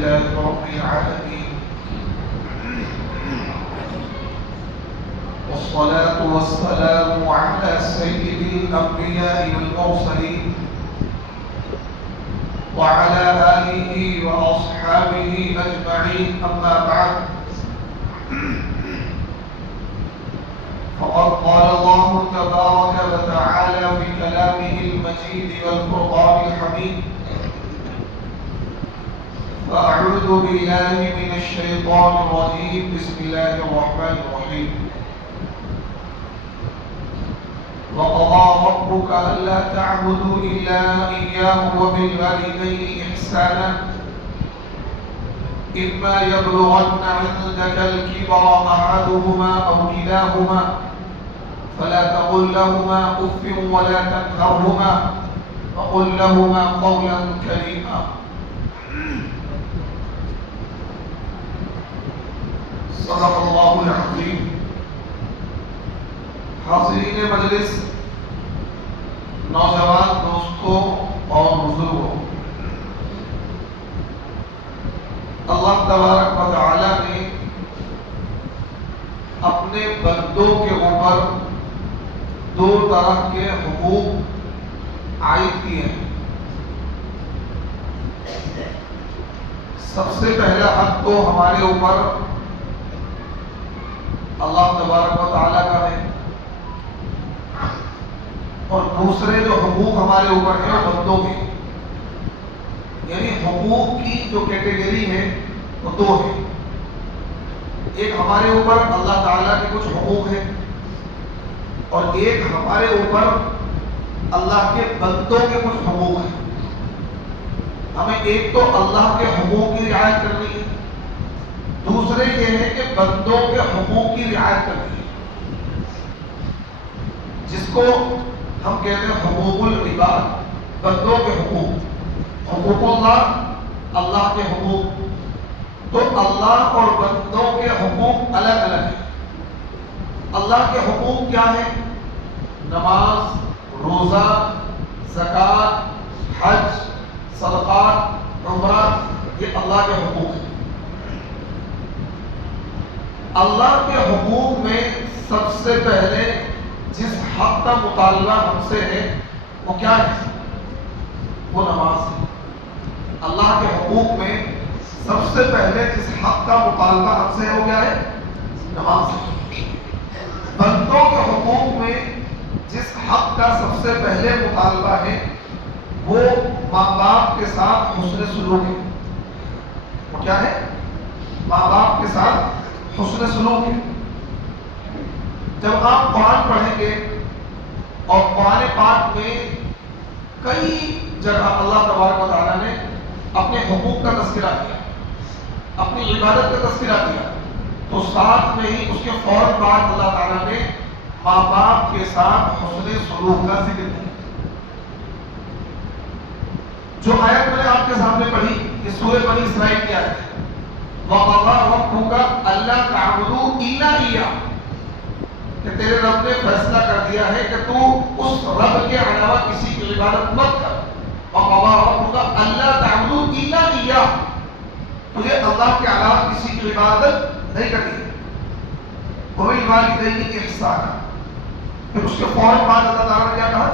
لله رب العالمين، والصلاة والسلام على سيد الأنبياء والمرسلين وعلى آله وأصحابه أجمعين. أما بعد، فقد قال الله تبارك وتعالى في كلامه المجيد والفرقان الحميد: فأعوذ بالله من الشيطان الرجيم. بسم الله الرحمن الرحيم. وقضى ربك ألا تعبدوا إلا إياه وبالوالدين إحسانا إما يبلغن عندك الكبر أحدهما أو كلاهما فلا تقل لهما أف ولا تنهرهما وقل لهما قولا كريما. صدق اللہ العظیم. حاضرین مجلس، نوجوان دوستوں اور بزرگوں، اللہ تبارک و تعالی نے اپنے بندوں کے اوپر دو طرح کے حقوق عائد کیے ہیں. سب سے پہلا حق تو ہمارے اوپر اللہ تبارک و تعالی کا ہے، اور دوسرے جو حقوق ہمارے اوپر ہیں وہ بندوں کے. یعنی حقوق کی جو کیٹیگری ہے وہ دو ہے. ایک ہمارے اوپر اللہ تعالیٰ کے کچھ حقوق ہیں، اور ایک ہمارے اوپر اللہ کے بندوں کے کچھ حقوق ہیں. ہمیں ایک تو اللہ کے حقوق کی رعایت کرنی ہے، دوسرے یہ ہے کہ بندوں کے حقوق کی رعایت کرنی ہے، جس کو ہم کہتے ہیں حقوق العباد، بندوں کے حقوق. حقوق اللہ، اللہ کے حقوق. تو اللہ اور بندوں کے حقوق الگ الگ ہیں. اللہ کے حقوق کیا ہیں؟ نماز، روزہ، زکوٰۃ، حج، صدقات، عمرہ، یہ اللہ کے حقوق ہیں. اللہ کے حقوق میں سب سے پہلے جس حق کا مطالبہ ہم سے ہے وہ کیا ہے؟ وہ نماز ہے. اللہ کے حقوق میں سب سے پہلے جس حق کا مطالبہ ہم سے ہے وہ کیا ہے؟ نماز ہے. بندوں کے حقوق میں جس حق کا سب سے پہلے مطالبہ ہے وہ ماں باپ کے ساتھ حسن سلوک ہے. وہ کیا ہے؟ ماں باپ کے ساتھ حسن سلوک ہے. جب آپ قرآن پڑھیں گے اور قرآن پاک میں کئی جگہ اللہ تبارک و تعالیٰ نے اپنے حقوق کا تذکرہ کیا، اپنی عبادت کا تذکرہ کیا، تو ساتھ میں ہی اس کے فوراً بعد اللہ تعالیٰ نے ماں باپ کے ساتھ حسن سلوک کا ذکر کیا. جو آیت میں نے آپ کے سامنے پڑھی یہ سورہ بنی اسرائیل کی آیت ہے. وَقَضَىٰ رَبُّكَ أَلَّا تَعْبُدُوا إِلَّا إِيَّاهُ، کہ تیرے رب نے فیصلہ کر دیا ہے کہ تو اس رب کے علاوہ کسی کی عبادت مت کر. وَقَضَىٰ رَبُّكَ أَلَّا تَعْبُدُوا إِلَّا إِيَّاهُ، تجھے اللہ کے علاوہ کسی کی عبادت نہیں کرنی ہے. وَبِالْوَالِدَيْنِ إِحْسَانًا، پھر اس کے فوراً بعد اللہ تعالیٰ نے کیا کہا؟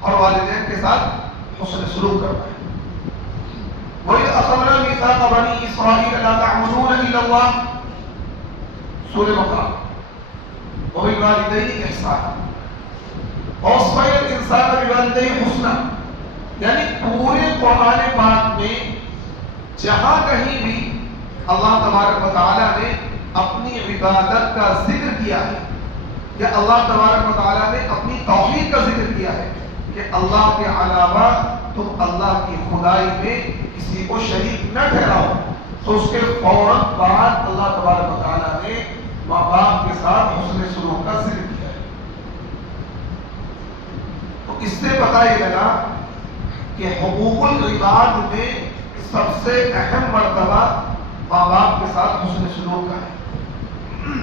اور والدین کے ساتھ حسن سلوک کرنا ہے. وَإِذْ أَخَذْنَا مِيثَاقَ بَنِي إِسْرَائِيلَ لَا تَعْبُدُونَ إِلَّا اللَّهَ، سورہ بقرہ. وَبِالْوَالِدَيْنِ إِحْسَانًا وَوَصَّيْنَا الْإِنسَانَ بِوَالِدَيْهِ حُسْنًا. یعنی پورے قرآن پاک میں جہاں کہیں بھی اللہ تبارک و تعالیٰ نے اپنی عبادت کا ذکر کیا ہے یا اللہ تبارک و تعالیٰ نے اپنی توحید کا ذکر کیا ہے کہ اللہ کے علاوہ تم اللہ کی خدائی میں کسی کو شریک نہ ٹھہراؤ، تو اس کے فوراً بعد اللہ تبارک و تعالیٰ نے ماں باپ کے ساتھ حسن سلوک کا ذکر کیا ہے. تو اس سے پتہ یہ لگا کہ حقوق العباد میں سب سے اہم مرتبہ ماں باپ کے ساتھ حسن سلوک کا ہے.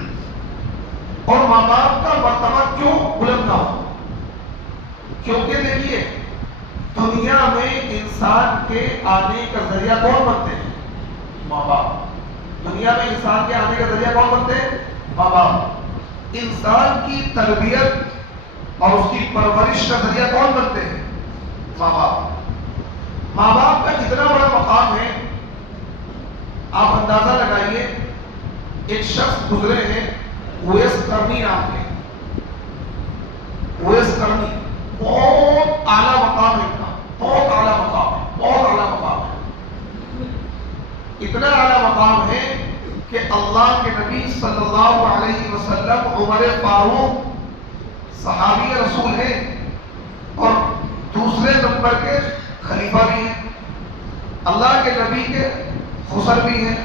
اور ماں باپ کا مرتبہ کیوں بلند نہ ہو؟ کیونکہ دیکھیے دنیا میں انسان کے آنے کا ذریعہ کون بنتے ہیں؟ ماں باپ۔ دنیا میں انسان کے آنے کا ذریعہ کون بنتے ہیں؟ ماں باپ۔ انسان کی تربیت اور اس کی پرورش کا ذریعہ کون بنتے ہیں؟ ماں باپ۔ ماں باپ کا اتنا بڑا مقام ہے، آپ اندازہ لگائیے، ایک شخص گزرے ہیں اویس کرنی نام کے، اویس کرنی، بہت اعلیٰ مقام ہے، اتنا بہت اعلیٰ مقام ہے، بہت اعلیٰ مقام ہے، اتنا اعلیٰ مقام ہے کہ اللہ کے نبی صلی اللہ علیہ وسلم عمر فاروق صحابی رسول ہیں اور دوسرے نمبر کے خلیفہ بھی ہیں، اللہ کے نبی کے خسر بھی ہیں،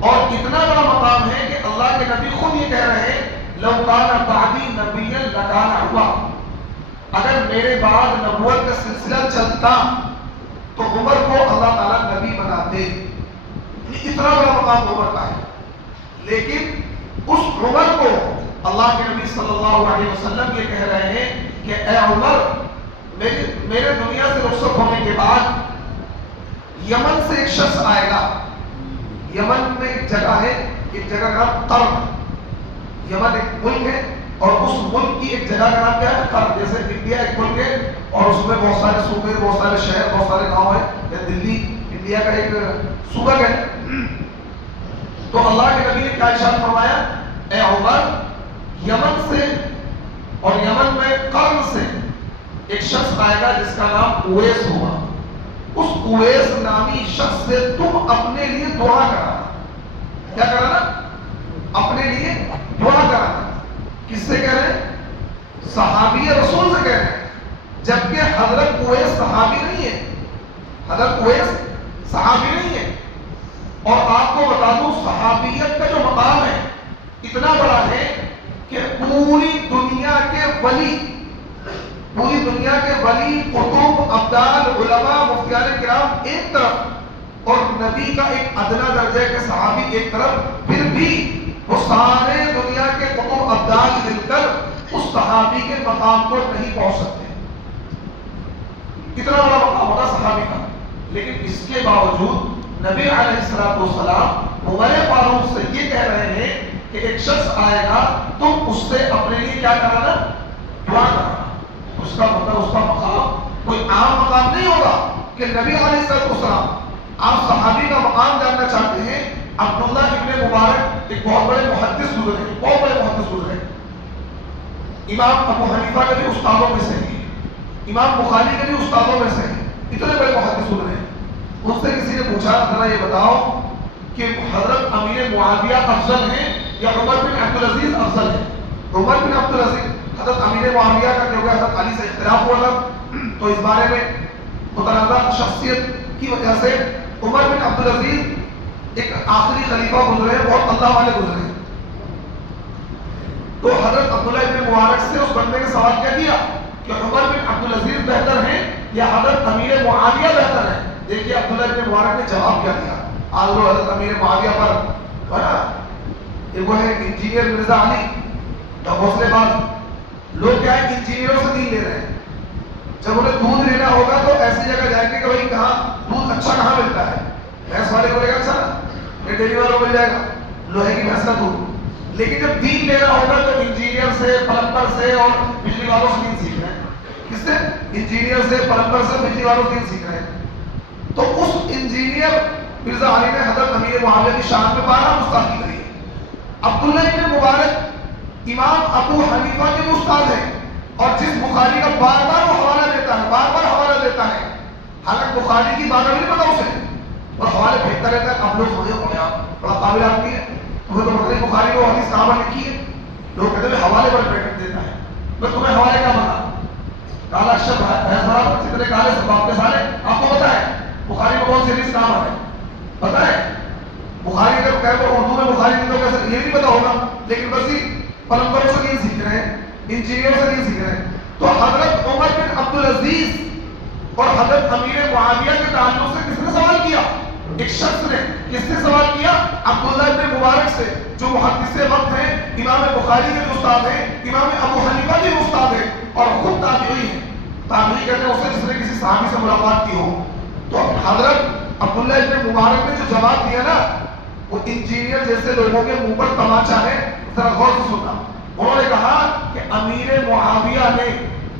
اور اتنا بڑا مقام ہے کہ اللہ کے نبی خود یہ کہہ رہے ہیں لو کان بعدی نبیا لکان عمر، اگر میرے بعد نبوت کا سلسلہ چلتا تو عمر کو اللہ تعالیٰ نبی بناتے۔ اتنا بڑا مقام عمر کا ہے، لیکن اس عمر کو اللہ کے نبی صلی اللہ علیہ وسلم یہ کہہ رہے ہیں کہ اے عمر، میرے دنیا سے رخصت ہونے کے بعد یمن سے ایک شخص آئے گا۔ یمن میں ایک جگہ ہے، ایک جگہ کا نام قرن، یمن ایک ملک ہے اور اس ملک کی ایک جگہ کا نام کیا ہے؟ قرن۔ جیسے انڈیا ایک ملک ہے اور اس میں بہت سارے صوبے، بہت سارے شہر، بہت سارے گاؤں ہیں، یا دلی انڈیا کا ایک صوبہ ہے۔ تو اللہ کے نبی نے کیا ارشاد فرمایا؟ اے عمر، یمن سے اور یمن میں قرن سے ایک شخص آئے گا جس کا نام اویس ہوگا، اس اویس نامی شخص سے تم اپنے لیے دعا کرانا۔ کیا کرانا؟ اپنے لیے دعا کرانا۔ کس سے کہہ رہے ہیں؟ صحابی رسول سے کہہ رہے ہیں، جبکہ حضرت اویس صحابی نہیں ہے، حضرت اویس صحابی نہیں ہے۔ اور آپ کو بتا دوں صحابیت کا جو مقام ہے اتنا بڑا ہے کہ پوری دنیا کے ولی، پوری دنیا کے ولی، قطب، ابدال، علماء، مفتیان کرام ایک طرف اور نبی کا ایک ادنا درجہ کے صحابی ایک طرف، پھر بھی وہ سارے دنیا کے قطب ابدال مل کر اس صحابی کے مقام پر نہیں پہنچ سکتے۔ اتنا بڑا مقام ہوتا صحابی کا، لیکن اس کے باوجود نبی علیہ السلام عمر فاروق سے یہ کہہ رہے ہیں کہ ایک شخص آئے گا، تم اس سے اپنے لیے کیا کرانا؟ دعا کرانا۔ اس کا مطلب اس کا مقام کوئی عام مقام نہیں ہوگا کہ نبی علیہ السلام، آپ صحابی کا مقام جاننا چاہتے ہیں؟ عبداللہ ابن مبارک ایک بہت بڑے محدث گزرے ہیں، بہت بڑے محدث گزرے ہیں، امام ابو حنیفہ کے بھی استادوں میں سے ہیں، امام بخاری کے بھی استادوں میں سے ہیں، اتنے بڑے محدث گزرے ہیں۔ ان سے کسی نے پوچھا ذرا یہ بتاؤ کہ حضرت امیر معاویہ افضل ہیں یا عمر بن عبدالعزیز افضل ہیں؟ عمر بن عبدالعزیز، حضرت امیر معاویہ کا کیونکہ حضرت علی سے اختلاف ہوا تھا تو اس بارے میں متنازع شخصیت کی وجہ سے عمر بن عبدالعزیز ایک آخری خلیفہ گزرے ہیں، بہت اللہ والے گزرے ہیں۔ تو حضرت عبداللہ ابن مبارک سے اس بندے نے سوال کیا کیا کہ عمر بن عبدالعزیز بہتر ہیں یا حضرت امیر معاویہ بہتر ہیں؟ دیکھیے عبداللہ ابن مبارک نے جواب کیا دیا۔ آج لوگ حضرت امیر معاویہ پر یہ وہ ہے انجینئر مرزا علی حوصلے باز لوگ، کیا ہے انجینئروں سے دین لے رہے ہیں۔ جب انہیں دودھ لینا ہوگا تو ایسی جگہ جائیں گے کہ بھائی کہاں دودھ اچھا کہاں ملتا ہے، بھینس والے کو لے گا اچھا، یہ ڈیری والوں کو مل جائے گا لوہے کی بھینس کا دودھ۔ لیکن جب دین لینا ہوگا تو انجینئر سے، پلمبر سے اور بجلی والوں سے دین سیکھ رہے ہیں۔ کس سے؟ انجینئر سے، پلمبر سے، بجلی والوں سے دین سیکھ رہے ہیں۔ تو اس انجینئر مرزا علی نے حضرت امیر معاویہ کی شان میں بارہ گستاخی کری ہے۔ عبداللہ ابن مبارک امام ابو حنیفہ کے استاد ہیں اور جس بخاری کا بار بار وہ حوالہ دیتا ہے، بار بار حوالہ دیتا ہے، حالانکہ بخاری کی بات نہیں پتا اسے اور حوالے پھینکتا رہتا ہے۔ آپ لوگ سمجھے پڑے، آپ بڑا قابل آدمی ہے، تمہیں تو پتہ نہیں بخاری کو حدیث کہاں پر لکھی ہے، لوگ کہتے ہیں حوالے پر پیٹنٹ دیتا ہے۔ میں تمہیں حوالے کا بتا کالا شب ہے برابر جتنے کالے سب آپ کے سارے، آپ کو پتا ہے بخاری کو کون سی حدیث کہاں ہے؟ پتا ہے بخاری اگر کہہ تو اردو میں بخاری کی تو کیسے یہ نہیں پتا ہوگا، لیکن بس پلمبروں سے دین سیکھ رہے ہیں، انجینئروں سے دین سیکھ رہے ہیں۔ تو حضرت عمر بن عبدالعزیز اور حضرت امیر معاویہ کے تعلق سے کس نے سوال کیا؟ ایک شخص نے۔ کس نے سوال کیا؟ عبداللہ بن مبارک سے، جو محدث وقت ہیں، امام بخاری کے بھی استاد ہیں، امام ابو حنیفہ کے بھی استاد ہیں اور خود تابعی ہیں۔ تابعی کہتے ہیں اسے جس نے کسی صحابی سے ملاقات کی ہو۔ تو حضرت عبداللہ ابن مبارک نے جو جواب دیا نا وہ انجینئر جیسے لوگوں کے منہ پر تماچا ہے. ذرا غور سے سننا. انہوں نے کہا کہ امیر معاویہ نے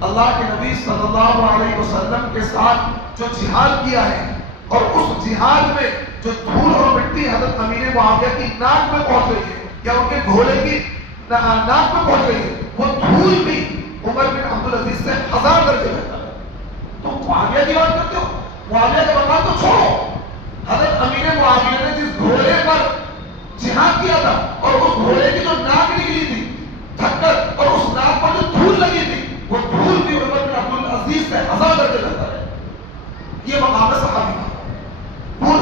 اللہ کے نبی صلی اللہ علیہ وسلم کے ساتھ جو جہاد کیا ہے اور اس جہاد میں جو دھول اور مٹی حضرت امیر معاویہ کی ناک میں پہنچ گئی ہے یا ان کے گھوڑے کی ناک میں پہنچ گئی ہے, وہ دھول بھی عمر بن عبدالعزیز سے 1000 درجے بہتر ہے. تو معاویہ کی بات کرتے ہو, معاویہ کا مقام تو چھوڑو. حضرت امیر معاویہ نے جس گھوڑے پر جہاد کیا تھا اور اس گھوڑے کی جو ناک نکلی تھی تھکر اور اس ناک پر جو دھول لگی تھی وہ دھول بھی عمر بن عبدالعزیز سے 1000 درجے بہتر ہے. یہ مقام ہے صحابی کا.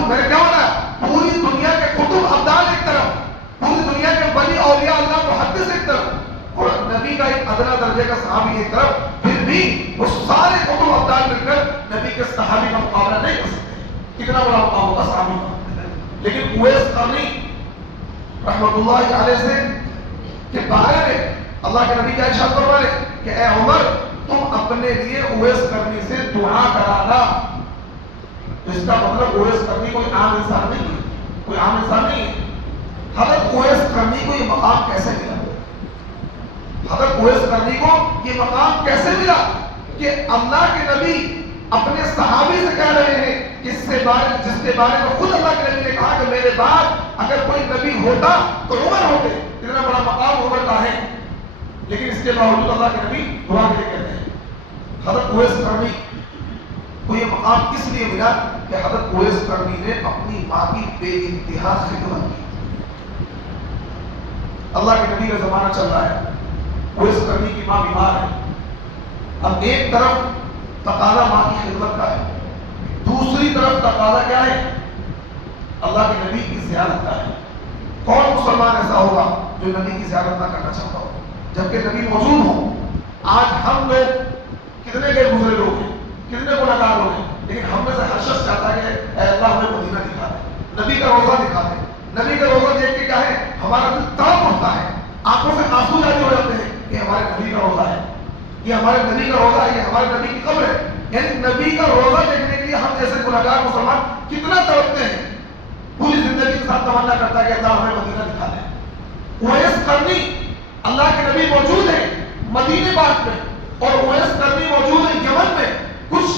میں نے کیا ہونا ہے, پوری دنیا کے کتب ابدال ایک طرف, پوری دنیا کے ولی اولیاء اللہ محدث ایک طرف اور نبی کا ایک ادنا درجے کا صحابی ایک طرف, پھر بھی وہ سارے کتب ابدال مل کر نبی کے صحابی کا مقابلہ نہیں کر سکتے. کتنا بڑا مقام ہوگا صحابی کا. لیکن اویس قرنی رحمۃ اللہ علیہ سے کے بارے میں اللہ کے نبی کا ارشاد فرما رہے کہ اے عمر تم اپنے لیے اویس قرنی سے دعا کرانا. تو اس کا مطلب اویس قرنی کوئی عام انسان نہیں ہے, کوئی عام انسان نہیں ہے. حضرت اویس قرنی کو یہ مقام کیسے ملا؟ حضرت اویس قرنی کو یہ مقام کیسے ملا کہ اللہ کے نبی اپنے صحابی سے کہہ رہے ہیں جس کے بارے میں خود اللہ کے نبی نے کہا کہ میرے بعد اگر کوئی نبی ہوتا تو عمر ہوتے. اتنا بڑا مقام عمر کا ہے, لیکن اس کے باوجود اللہ کے نبی دعا کے لیے کہتے ہیں. حضرت اویس قرنی کو یہ مقام کس لیے ملا کہ حضرت اویس قرنی نے اپنی ماں کی بے انتہا خدمت کی. اللہ کے نبی کا زمانہ چل رہا ہے, اویس قرنی کی ماں بیمار ہے. اب ایک طرف تقاضا ماں کی خدمت کا ہے, دوسری طرف تقاضا کیا ہے؟ اللہ کے نبی کی زیارت کا ہے. کون مسلمان ایسا ہوگا جو نبی کی زیارت نہ کرنا چاہتا ہو جبکہ نبی موجود ہو؟ آج ہم لوگ کتنے گئے گزرے لوگ ہیں, کتنے گناہ گار لوگ ہیں, لیکن ہم میں سے ہر شخص چاہتا ہے کہ اے اللہ ہمیں مدینہ دکھا دے, نبی کا روزہ دکھا دے. نبی کا روزہ دیکھ کے کیا ہے, ہمارا دل تڑپ اٹھتا ہے, آنکھوں سے آنسو جاری ہو جاتے ہیں کہ ہمارے نبی کا روزہ ہے, یہ ہمارے نبی کا روزہ ہے, یہ ہمارے نبی کی قبر ہے. یعنی نبی کا روزہ دیکھنے کے لیے ہم جیسے گناہ گار مسلمان کتنا تڑپتے ہیں, پوری زندگی کے ساتھ تمنا کرتا ہے کہ اللہ ہمیں مدینہ دکھا دے. اویس قرنی اللہ کے نبی موجود ہے مدینے پاک میں اور اویس قرنی موجود ہے یمن میں, کچھ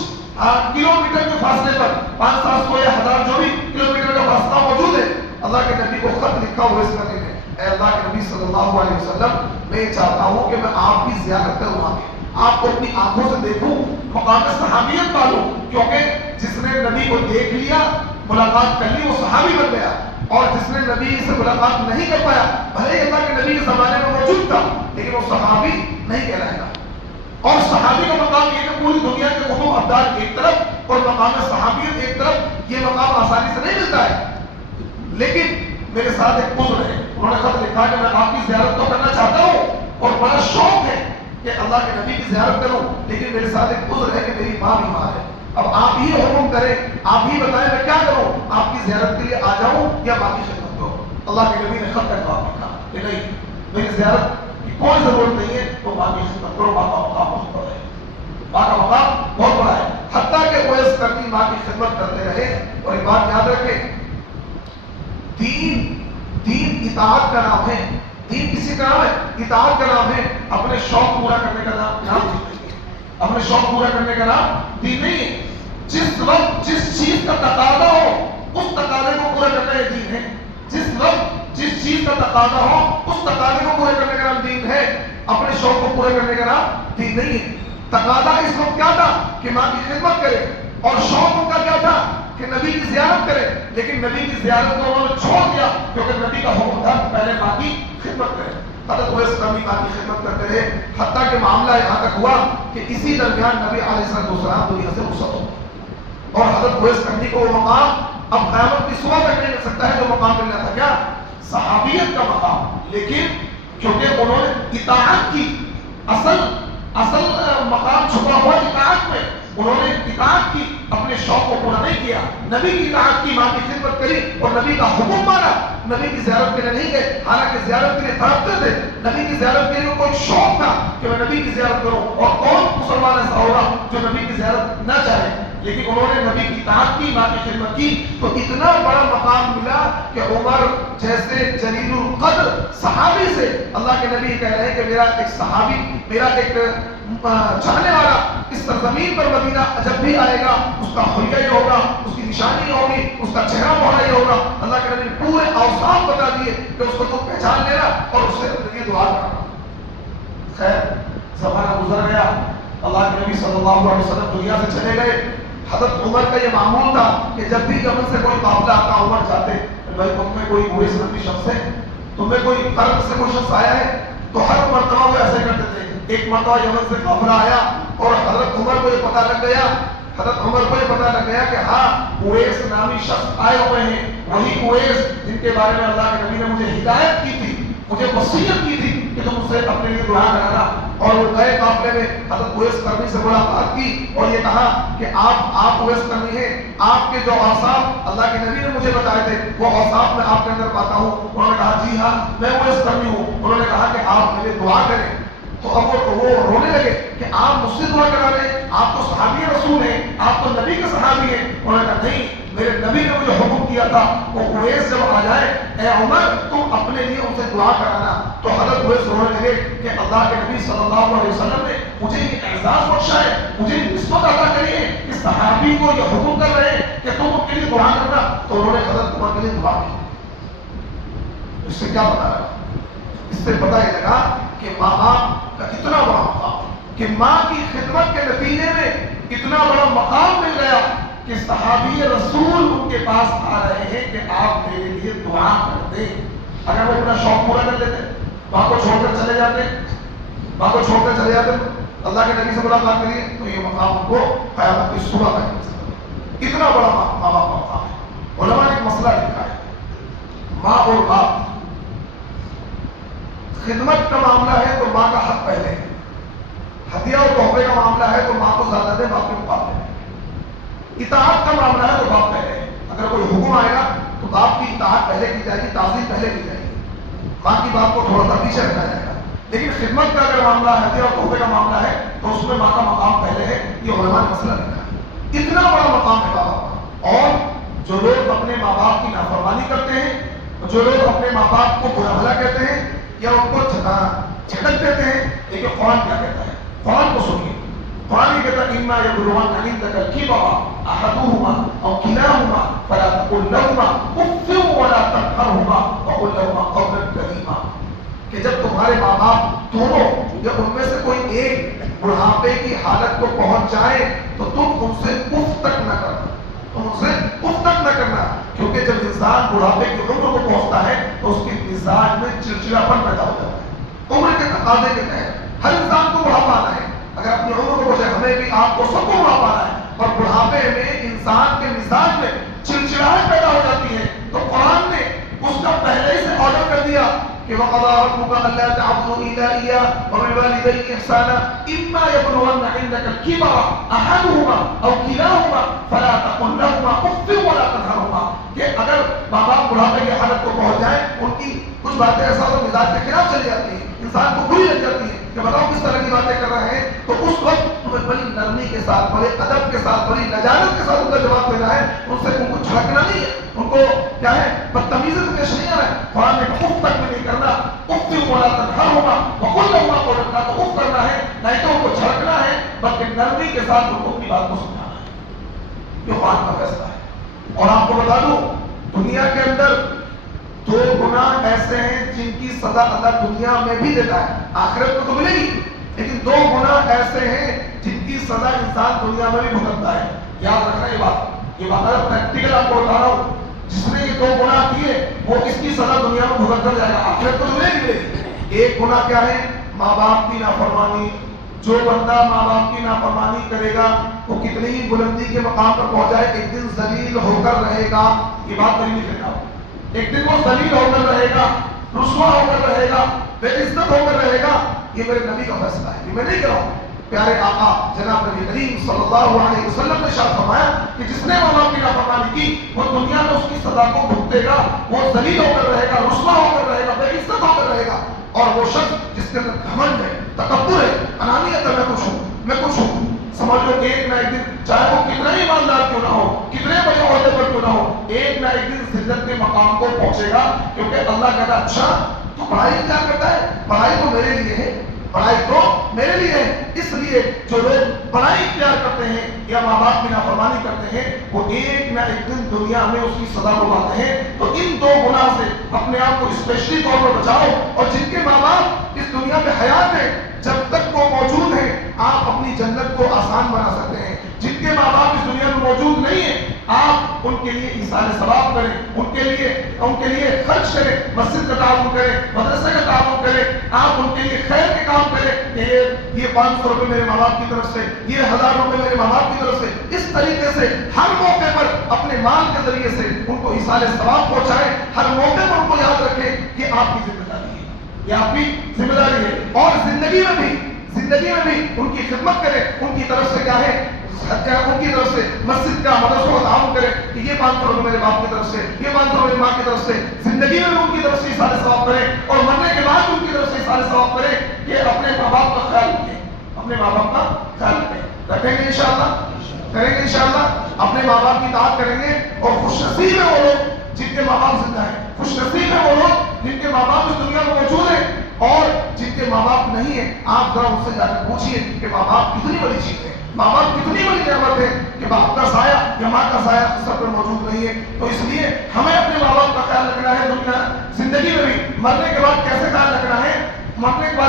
کلومیٹر کے فاصلے پر, 500-700 یا 1000 جو بھی کلومیٹر کا فاصلہ موجود ہے. اللہ کے نبی کو خط لکھا اویس قرنی نے, اے اللہ کے نبی صلی اللہ علیہ وسلم میں چاہتا ہوں کہ میں آپ کی زیارت کروں, آپ کو اپنی آنکھوں سے دیکھوں, مقام صحابیت پالوں, کیونکہ جس نے نبی کو دیکھ لیا ملاقات کر لی وہ صحابی بن گیا, اور جس نے نبی سے ملاقات نہیں کر پایا بھلے ہی اللہ کے نبی کے زمانے میں موجود تھا لیکن وہ صحابی نہیں کہلائے گا. اور صحابی کا مقام یہ کہ پوری دنیا کے کتب ابدال ایک طرف اور مقام صحابیت ایک طرف, یہ مقام آسانی سے نہیں ملتا ہے. لیکن میرے ساتھ ایک بزرگ ہے, انہوں نے خط لکھا کہ میں آپ کی زیارت تو کرنا چاہتا ہوں اور بڑا شوق ہے کہ اللہ کے نبی کی زیارت کروں, لیکن میرے ساتھ ایک عذر ہے کہ میری ماں بیمار ہے. اب آپ ہی حکم کریں, آپ ہی بتائیں میں کیا کروں, آپ کی زیارت کے لیے آ جاؤں یا ماں کی خدمت کروں؟ اللہ کے نبی نے خط کا جواب لکھا کہ نہیں, میری زیارت کی کوئی ضرورت نہیں ہے, تو ماں کی خدمت کرو, ماں کا مقام بہت بڑا ہے, ماں کا مقام بہت بڑا ہے. حتیٰ کہ اویس قرنی ماں کی خدمت کرتے رہے. اور ایک بات یاد رکھیں, دین اطاعت کا نام ہے. دین کسی کا نام ہے؟ اطاعت کا نام ہے. اپنے شوق پورا کرنے کا نام دین نہیں ہے. اپنے شوق پورا کرنے کا نام دین نہیں ہے. جس وقت جس چیز کا تقاضا ہو اس تقاضے کو پورا کرنا یہ دین ہے. جس وقت جس چیز کا تقاضا ہو اس تقاضے کو پورا کرنے کا نام دین ہے. اپنے شوق کو پورا کرنے کا نام دین نہیں ہے. تقاضا اس وقت کیا تھا کہ ماں کی خدمت کرے, اور شوق ان کا کیا تھا کہ نبی کی زیارت کرے, لیکن نبی کی زیارت کو انہوں نے چھوڑ دیا کیونکہ نبی کا حکم تھا پہلے ماں کی خدمت کرے. حضرت اویس قرنی ماں کی خدمت کرتے رہے, حتیٰ کہ معاملہ یہاں تک ہوا کہ اسی درمیان نبی علیہ السلام دنیا سے رخصت ہو, اور حضرت اویس قرنی کو وہ مقام اب قیامت کی صبح تک نہیں مل سکتا ہے جو مقام ملنا تھا, کیا صحابیت کا مقام. لیکن کیونکہ انہوں نے اطاعت کی, اصل مقام چھپا ہوا اطاعت میں, انہوں نے اطاعت کی, اپنے شوق کو پورا نہیں کیا, نبی کی اطاعت کی, ماں کی خدمت کری اور نبی کا حکم مانا. نبی کی زیارت کے لیے نہیں گئے, حالانکہ زیارت کے لیے تڑپتے تھے. نبی کی زیارت کے لیے کوئی شوق تھا کہ میں نبی کی زیارت کروں, اور کون مسلمان ایسا ہوگا جو نبی کی زیارت نہ چاہے. لیکن انہوں نے نبی کی اطاعت کی، ماں کی خدمت کی، تو اتنا بڑا مقام ملا کہ عمر جیسے جلیل القدر صحابی سے اللہ کے نبی کہہ رہے ہیں کہ میرا ایک صحابی، میرا ایک چاہنے والا اس سرزمین پر مدینہ جب بھی آئے گا اس کا حلیہ یہ ہوگا، اس کی نشانی ہوگی، اس کا چہرہ مہرہ یہ ہوگا۔ اللہ کے نبی نے پورے اوصاف بتا دیے کہ اس کو تو پہچان لینا اور اس سے زندگی دعا کرنا۔ خیر زمانہ گزر گیا، اللہ کے نبی صلی اللہ علیہ وسلم دنیا سے چلے گئے۔ حضرت عمر کا یہ معمول تھا کہ جب بھی یمن سے کوئی قافلہ آتا عمر جاتے، بھائی تم میں کوئی بوڑھے سنتی شخص ہے، تم میں کوئی قرب سے کوئی شخص آیا ہے، تو ہر مرتبہ وہ ایسے کرتے تھے۔ ایک مرتبہ یمن سے قافلہ آیا اور حضرت عمر کو یہ پتہ لگ گیا، حضرت عمر کو یہ پتہ لگ گیا کہ ہاں اویس نامی شخص آئے ہوئے ہیں، وہی اویس جن کے بارے میں اللہ کے نبی نے مجھے ہدایت کی تھی، مجھے وصیت کی تھی کہ تم اسے اپنے لیے دعا کرانا۔ اور وہ گئے قافلے میں، حضرت اویس کرنی سے ملاقات کی اور یہ کہا کہ آپ اویس کرنی ہیں، آپ کے جو اوصاف اللہ کے نبی نے مجھے بتائے تھے وہ اوصاف میں آپ کے اندر پاتا ہوں۔ انہوں نے کہا جی ہاں میں اویس کرنی ہوں۔ انہوں نے کہا کہ آپ میرے دعا کریں۔ تو اب وہ رونے لگے کہ آپ مجھ سے دعا کرا رہے ہیں، آپ تو صحابی رسول ہیں، آپ تو نبی کے صحابی ہیں۔ انہوں نے کہا نہیں، میرے نبی نے مجھے حکم کیا تھا وہ اویس جب آ جائے اے عمر تم اپنے لیے ان سے دعا کرانا۔ تو حضرت اویس رونے لگے کہ اللہ کے نبی صلی اللہ علیہ وسلم نے مجھے یہ اعزاز بخشا ہے، مجھے نسبت عطا کری ہے کہ صحابی کو یہ حکم کر رہے ہیں کہ تم ان کے لیے دعا کرنا۔ تو انہوں نے حضرت عمر کے لیے دعا کی۔ اس سے کیا پتا لگا؟ اس سے پتا یہ لگا کہ ماں باپ کا اتنا بڑا مقام، کہ ماں کی خدمت کے نتیجے میں اتنا بڑا مقام مل گیا کہ صحابی رسول ان کے پاس آ رہے ہیں کہ آپ میرے لیے دعا کر دیں۔ اگر وہ اپنا شوق پورا کر لیتے، ماں کو چھوڑ کر چلے جاتے، ماں کو چھوڑ کر چلے جاتے اللہ کے نبی سے ملاقات کریے، تو یہ مقام ان کو قیامت کی صبح تک مل سکتا۔ اتنا بڑا ماں باپ کا مقام ہے۔ علماء نے ایک مسئلہ لکھا ہے، ماں اور باپ خدمت کا معاملہ ہے تو ماں کا حق پہلے ہے، ہدیہ اور تحفے کا معاملہ ہے تو ماں کو زیادہ دے باپ کے مقابلے میں، اطاعت کا معاملہ ہے تو باپ پہلے ہے۔ اگر کوئی حکم آئے گا تو باپ کی اطاعت پہلے کی جائے گی، تعظیم پہلے کی جائے گی، ماں کی بات کو تھوڑا سا پیچھے رکھا جائے گا۔ لیکن خدمت کا اگر معاملہ ہے، ہدیہ اور تحفے کا معاملہ ہے تو اس میں ماں کا مقام پہلے ہے۔ یہ علماء نے مسئلہ لکھا ہے، اتنا بڑا مقام ہے باپ کا۔ اور جو لوگ اپنے ماں باپ کی نافرمانی کرتے ہیں، جو لوگ اپنے ماں باپ کو برا بھلا کہتے ہیں یا ان کو جھٹک دیتے ہیں، لیکن قرآن کیا کہتا ہے؟ قرآن کو سنیے، قرآن یہ کہتا ہے اِمَّا يَبْلُغَنَّ عِندَكَ الْكِبَرَ أَحَدُهُمَا أَوْ كِلَاهُمَا فَلَا تَقُل لَّهُمَا أُفٍّ وَلَا تَنْهَرْهُمَا وَقُل لَّهُمَا قَوْلًا كَرِيمًا، کہ جب تمہارے ماں باپ دونوں یا ان میں سے کوئی ایک بڑھاپے کی حالت کو پہنچ جائے تو تم ان سے اف تک نہ کرنا، تم ان سے اف تک نہ کرنا، کیونکہ جب انسان بڑھاپے کی عمر کو پہنچتا ہے تو اس کے مزاج میں چڑچڑاپن پیدا ہو جاتا ہے۔ عمر کے تقاضے کے تحت ہر انسان کو بڑھاپا آنا ہے، اگر اپنی عمر کو پہنچے، ہمیں بھی آپ کو سب کو بڑھاپا آنا ہے، اور بڑھاپے میں انسان کے مزاج میں چڑچڑاہٹ پیدا ہو جاتی ہے، تو قرآن نے اس کا پہلے ہی سے آرڈر کر دیا کہ وَقَضَىٰ رَبُّكَ أَلَّا تَعْبُدُوا إِلَّا إِيَّاهُ وَبِالْوَالِدَيْنِ إِحْسَانًا إِمَّا يَبْلُغَنَّ عِندَكَ الْكِبَرَ أَحَدُهُمَا أَوْ كِلَاهُمَا فَلَا تَقُل لَّهُمَا أُفٍّ وَلَا تَنْهَرْهُمَا، کہ اگر ماں باپ بڑھاپے کی حالت کو پہنچ جائیں، ان کی کچھ باتیں ایسا ہو مزاج کے خلاف چلی جاتی ہیں، انسان کو بری لگ جاتی ہے کہ بتاؤ کس طرح کی باتیں کر رہے ہیں، تو اس وقت تمہیں بڑی نرمی کے ساتھ، بڑے ادب کے ساتھ، بڑی لجاجت کے ساتھ ان کا جواب دینا ہے، ان کو جھڑکنا نہیں ہے، ان کو کیا ہے بدتمیزی سے پیش نہیں آنا ہے۔ قرآن نے اف تک بھی نہیں کرنا، اف ولا تنہرہما وقل لہما قولا، تو اف کرنا ہے نہیں تو ان کو جھڑکنا ہے، بلکہ نرمی کے ساتھ ان کو اپنی بات کو سمجھانا ہے۔ یہ قرآن کا فیصلہ ہے۔ اور آپ کو بتا دوں دنیا کے اندر دو گناہ ایسے ہیں جن کی سزا اللہ دنیا میں بھی دیتا ہے، آخرت کو تو ملے گی، لیکن دو گناہ ایسے ہیں جن کی سزا انسان دنیا میں بھی بھگتتا ہے۔ یاد رکھنا یہ بات پریکٹیکل آپ کو بتا رہا ہوں، جس نے یہ دو گناہ کیے وہ اس کی سزا دنیا میں بھگت کر جائے گا، آخرت کو تو ملے گی۔ ایک گناہ کیا ہے؟ ماں باپ کی نافرمانی۔ جو بندہ ماں باپ کی نافرمانی کرے گا وہ کتنی ہی بلندی کے مقام پر پہنچ جائے، ایک دن ذلیل ہو کر رہے گا۔ یہ بات میری نہیں کہتا، ایک دن وہ ذلیل ہو کر رہے گا، رسوا ہو کر رہے گا، بے عزت ہو کر رہے گا۔ یہ میرے نبی کا فیصلہ ہے، یہ میں نہیں کہہ رہا ہوں۔ پیارے آقا جناب نبی کریم صلی اللہ علیہ وسلم نے ارشاد فرمایا کہ جس نے ماں باپ کی نافرمانی کی وہ دنیا میں اس کی سزا کو بھگتے گا، وہ ذلیل ہو کر رہے گا، رسوا ہو کر رہے گا، بے عزت ہو کر رہے گا۔ اور وہ شخص جس کے اندر گھمنڈ ہے، تکبر ہے، انانیت ہے، میں کچھ ہوں، سمجھ لو ایک نہ ایک دن، چاہے وہ کتنا ہی ایماندار کیوں نہ ہو، کتنے بڑے عہدے پر کیوں نہ ہو، ایک نہ ایک دن ذلت کے مقام کو پہنچے گا. کیونکہ اللہ کہتا ہے اچھا تو پڑھائی کیا کرتا ہے، پڑھائی تو میرے لیے ہے، پڑھائی تو میرے لیے ہے. اس لیے جو لوگ پڑھائی اختیار کرتے ہیں یا ماں باپ کی نافرمانی کرتے ہیں، وہ ایک نہ ایک دن دنیا میں اس کی سزا بھگتتے ہیں. تو ان دو گناہ سے اپنے آپ کو اسپیشلی طور پر بچاؤ. اور جن کے ماں باپ اس دنیا میں حیات ہیں، جب تک وہ موجود ہیں آپ اپنی جنت کو آسان بنا سکتے ہیں. جن کے ماں باپ اس دنیا میں موجود نہیں ہیں، آپ ان کے لیے ایثار ثواب کریں، ان کے لیے خرچ کریں، مسجد کا تعاون کریں، مدرسے کا تعاون کریں، آپ ان کے لیے خیر کے کام کریں کہ یہ 500 روپے میرے ماں باپ کی طرف سے، یہ 1000 روپے میرے ماں باپ کی طرف سے. اس طریقے سے ہر موقع پر اپنے مال کے ذریعے سے ان کو ایثار ثواب پہنچائیں. ہر موقع پر ان کو یاد رکھیں کہ آپ کی ذمہ داری ہے، یہ آپ کی ذمہ داری ہے. اور زندگی میں بھی ان کی خدمت کریں. ان کی طرف سے کیا ہے، ان کی طرف سے مسجد کا، مدرسوں کا تعاون کریں کہ یہ 500 روپے میرے باپ کی طرف سے، یہ 500 میری ماں کی طرف سے. زندگی میں بھی ان کی طرف سے ایثار ثواب کریں اور مرنے کے بعد ان کی طرف سے ایثار ثواب کریں کہ اپنے ماں باپ کا خیال رکھیں، اپنے ماں باپ کا خیال رکھیں گے انشاءاللہ، کریں گے انشاءاللہ. اپنے ماں باپ کی اطاعت کریں گے. اور خوش نصیب ہے وہ لوگ جن کے ماں باپ زندہ ہیں، خوش نصیب ہے وہ لوگ جن کے ماں باپ اس دنیا میں موجود ہیں. اور جن کے ماں باپ نہیں ہیں، آپ ذرا ان سے جا کر پوچھیے کہ ماں باپ کتنی بڑی چیز ہے، ماں باپ کتنی بڑی نعمت ہے کہ باپ کا سایہ یا ماں کا سایہ سب پر موجود نہیں ہے. تو اس لیے ہمیں اپنے ماں باپ کا خیال رکھنا ہے. دنیا زندگی میں بھی، مرنے کے بعد کیسے خیال رکھنا ہے، مرنے کے بعد